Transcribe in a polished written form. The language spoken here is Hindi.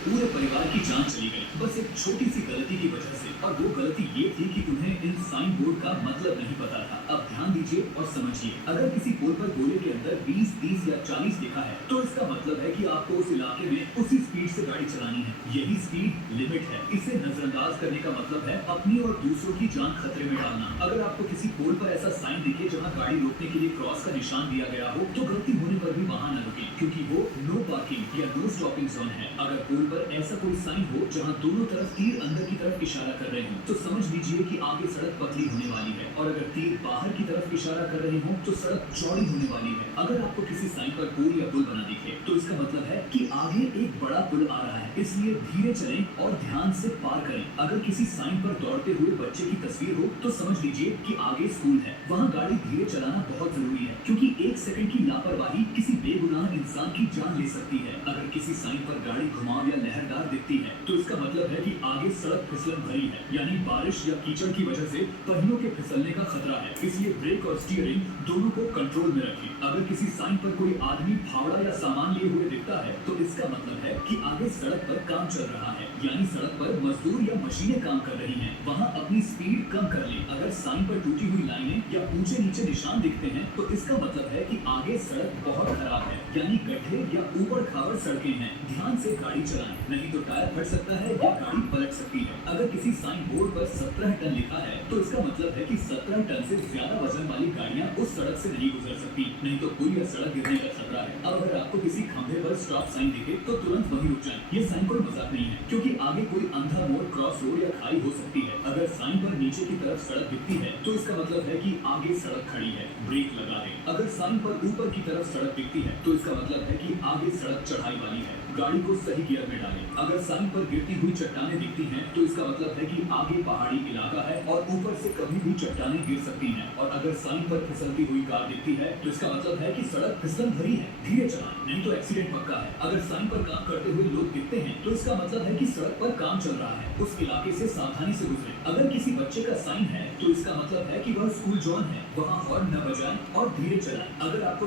पूरे परिवार की जान चली गई, बस एक छोटी सी गलती की वजह से। और वो गलती ये थी कि उन्हें इन साइन बोर्ड का मतलब नहीं पता था। अब ध्यान दीजिए और समझिए, अगर किसी पोल पर गोले के अंदर 20, 30 या 40 लिखा है, तो इसका मतलब है कि आपको उस इलाके में उसी स्पीड से गाड़ी चलानी है। यही स्पीड लिमिट है। इसे नजरअंदाज करने का मतलब है अपनी और दूसरों की जान खतरे में डालना। अगर आपको किसी पोल पर ऐसा साइन दिखे जहाँ गाड़ी रोकने के लिए क्रॉस का निशान दिया गया हो, तो गलती होने पर भी वहां न रुके, क्योंकि वो नो पार्किंग या नो स्टॉपिंग जोन है। अगर पोल पर ऐसा कोई साइन हो जहां दोनों तरफ तीर अंदर की तरफ इशारा कर रहे हो, तो समझ लीजिए कि आगे सड़क पतली होने वाली है। और अगर तीर बाहर की तरफ इशारा कर रहे हो, तो सड़क चौड़ी होने वाली है। अगर आपको किसी साइन पर पोल या पुल बना दिखे, तो इसका मतलब है कि आगे एक बड़ा पुल आ रहा है, इसलिए धीरे चलें और ध्यान से पार करें। अगर किसी साइन पर दौड़ते हुए बच्चे की तस्वीर हो, तो समझ लीजिए कि आगे स्कूल है। वहाँ गाड़ी धीरे चलाना बहुत जरूरी है, क्योंकि एक सेकंड की लापरवाही किसी बेगुनाह इंसान की जान ले सकती है। अगर किसी साइन पर गाड़ी घुमाव या लहरदार दिखती है, तो इसका मतलब है कि आगे सड़क फिसलन भरी है, यानी बारिश या कीचड़ की वजह से पहियों के फिसलने का खतरा है। इसलिए ब्रेक और स्टीयरिंग दोनों को कंट्रोल में रखें। अगर किसी साइन पर कोई आदमी फावड़ा या सामान लिए हुए दिखता है, तो इसका मतलब है कि आगे सड़क पर काम चल रहा है, यानी सड़क पर मजदूर या मशीनें काम कर रही हैं। वहाँ अपनी स्पीड कम कर लें। अगर साइन पर टूटी हुई लाइनें या ऊंचे नीचे निशान दिखते हैं, तो इसका मतलब है कि आगे सड़क बहुत खराब है, यानी गड्ढे या ऊबड़ खाबड़ सड़कें हैं। ध्यान से गाड़ी चलाएं, नहीं तो टायर फट सकता है या गाड़ी पलट सकती है। अगर किसी साइन बोर्ड पर 17 टन लिखा है, तो इसका मतलब है कि 17 टन से ज्यादा वजन वाली गाड़ियां उस सड़क से नहीं गुजर सकती, नहीं तो पुल या सड़क गिरने का खतरा है। अब अगर आपको किसी खंभे पर स्टॉप साइन दिखे, तो तुरंत वहीं रुक जाएं। ये साइन कोई मजाक नहीं है, क्योंकि आगे कोई अंधा मोड़, क्रॉस रोड या खाई हो सकती है। अगर साइन पर नीचे की तरफ सड़क दिखती है, तो इसका मतलब है कि आगे सड़क खड़ी है, ब्रेक लगा दें। अगर साइन पर ऊपर की तरफ सड़क दिखती है, तो इसका मतलब है कि आगे सड़क चढ़ाई वाली है, गाड़ी को सही गियर में डालें। अगर साइन पर गिरती हुई चट्टानें दिखती हैं, तो इसका मतलब है कि आगे पहाड़ी इलाका है और ऊपर से कभी भी चट्टानें गिर सकती हैं। और अगर साइन पर फिसलती हुई कार दिखती है, तो इसका मतलब है कि सड़क फिसलन भरी है, धीरे चलाएं, नहीं तो एक्सीडेंट पक्का है। अगर साइन पर काम करते हुए लोग दिखते हैं, तो इसका मतलब है कि सड़क पर काम चल रहा है, उस इलाके से सावधानी से गुजरें। अगर किसी बच्चे का साइन है, तो इसका मतलब है कि वह स्कूल जोन है, वहाँ हॉर्न न बजाएं और धीरे चलाएं। अगर आपको